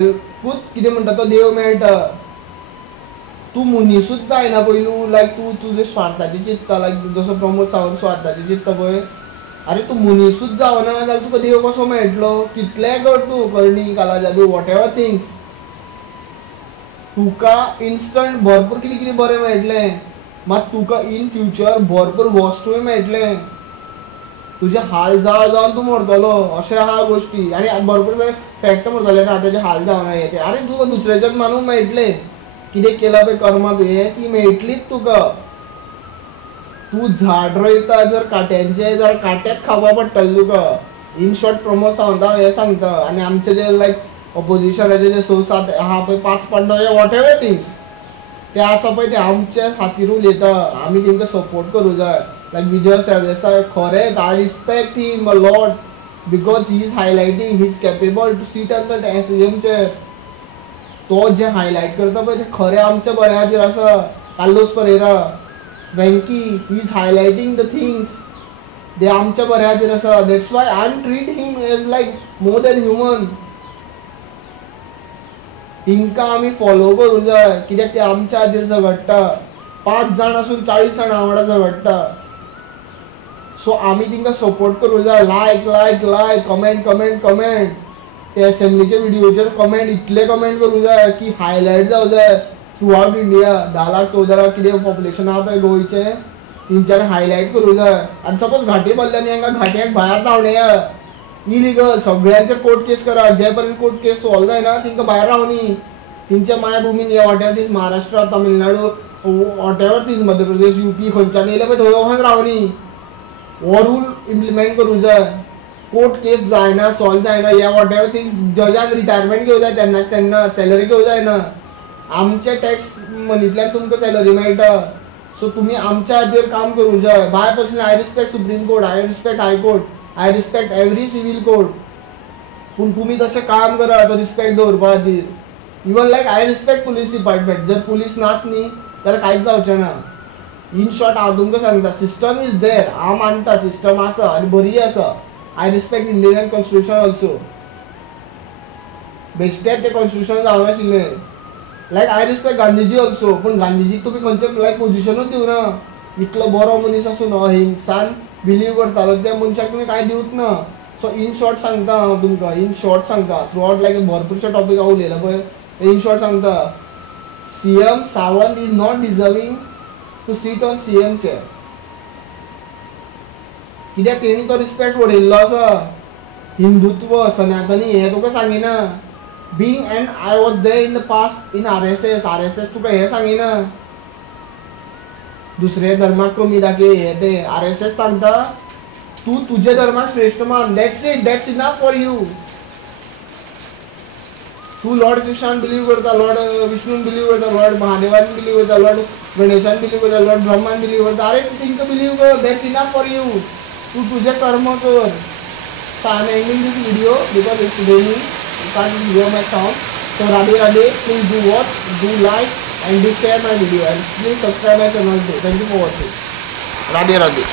तूच कितें म्हणटा तो देव मेळटा. तू मनीसूच जायना पयलू. लायक तू तुजे स्वार्थाची चिंतता. लायक जसो प्रमोद सावंत स्वार्थाची चिंतता पळय. अरे तू मनीसूच जावना जाल्यार तुका देव कसो मेळटलो. कितलेंय कर तूं करणी काला जादू what ever things. Tuka instant भरपूर कितें कितें बरें मेळटलें. मात तुका इन फ्युचर भरपूर वस्तूय मेळटलें. तुजे हाल जावन जावन तूं मरतलो. अशें आहा गोश्टी. आनी भरपूर फॅक्ट मरतले ना तेजे हाल जावना हे ते. अरे तुका दुसरे जन्मानूय मेळटलें. कितें केलां पळय कर्मा तुवें ती मेळटलीच तुका. तू झाड रोयता जर काट्यांचे जाल्यार काटेच खावपा पडटले तुका. इन शॉर्ट प्रमोद सावंत हें सांगता. आनी आमचे जे लायक ऑपोजिशनाचे जे 6-7 आहा पळय 5 पांडव वॉट एवर थिंग्स ते आसा पळय ते आमच्या खातीर उलयता. आमी तेंकां सपोर्ट करूं जाय. लायक विजय सरदेसाय खरेंच I respect him a lot because he is highlighting he is capable to sit on the CM chair. तो जे हायलायट करता पळय ते खरें आमच्या बऱ्या खातीर आसा. Carlos Pereira Venky he is highlighting the things दे आमच्या बऱ्या खातीर आसा. That's why I am treat him as like more than human. तिंका आमी फॉलो करूं जाय कित्याक ते आमच्या खातीर झगडटा. 5 जाण आसून 40 जाणां वांगडा झगडटा. सो आमी तिंका सपोर्ट करूं जाय. लायक लायक लायक कमेंट कमेंट कमेंट. ते असेंब्लीचे व्हिडिओचेर कमेंट इतले कमेंट करूं जाय की हायलायट जावं जाय through out India. 10 lakh 14 lakh कितें पॉप्युलेशन आहा पळय गोंयचें तेंच्यानी हायलायट करूं जाय. आनी सपोज घाटी भरल्यांनी हांकां घाट्याक भायर धांवडया. इलिगल सगळ्यांचे कोर्ट केस करा. जे पर्यंत कोर्ट केस सॉल्व जायना तिंकां भायर रावनी. तेंच्या मायभुमीन whatever this Maharashtra Tamil Nadu whatever this Madhya Pradesh UP खंयच्यान येयले पळय थंय वचून रावनी. हो रूल इम्प्लिमेंट करूं जाय. कोर्ट केस जायना सॉल्व जायना या what ever things Jazan retirement घेवं जाय तेन्नाच तेन्ना सॅलरी घेवं जायना. आमचे टॅक्स मनींतल्यान तुमकां सॅलरी मेळटा. सो तुमी आमच्या खातीर काम करूं जाय. By personally I respect supreme court I respect high court I respect every civil court. पूण तुमी तशें काम करा तो रिस्पेक्ट दवरपा खातीर. Even like I respect police department. जर पुलीस नात न्ही जाल्यार कांयच जावचें ना. इन शॉर्ट हांव तुमकां सांगता सिस्टम इज देर. हांव मानता सिस्टम आसा आनी बरी आसा. I respect Indian constitution also. बेश्टेच तें कॉन्स्टिट्यूशन जावनाशिल्लें. Like I respect Gandhiji also. पूण गांधीजीक तुमी खंयचें लायक पोजिशनूच दिवना. इतलो बरो मनीस आसून अहिंसान बिलीव करतालो त्या मनशाक तुमी कांय दिवच ना. सो इन शॉर्ट सांगता हांव तुमकां इन शॉर्ट सांगता थ्रू आउट लायक भरपूरशे टॉपीक हांव उलयला पळय इन शॉर्ट सांगता CM Sawant is not deserving to sit on CM chair. कित्याक तेणी तो रिस्पेक्ट उडयल्लो आसा. हिंदुत्व सनातनी हें तुका सांगिना. Being and I was there in the past in RSS तुका हें सांगिना. दुसरे धर्माक कमी दाखय हें तें आरएसएस सांगता तू तुजे धर्माक श्रेष्ठ मान. That's it. That's enough for you. तू लॉर्ड कृष्णान बिलीव करता लॉर्ड विष्णून बिलीव करता लॉर्ड महादेवान बिलीव करता लॉर्ड गणेशान बिलीव करता लॉर्ड ब्रह्मान बिलीव करता. अरे तू तिंका बिलीव कर. That's enough for you. तू तुझे कर्म कर. So I am ending this video because it's raining. You can't hear my sound. So Radhe Radhe, please do watch, do like and do share my video and please subscribe my channel too. Thank you for watching. Radhe Radhe.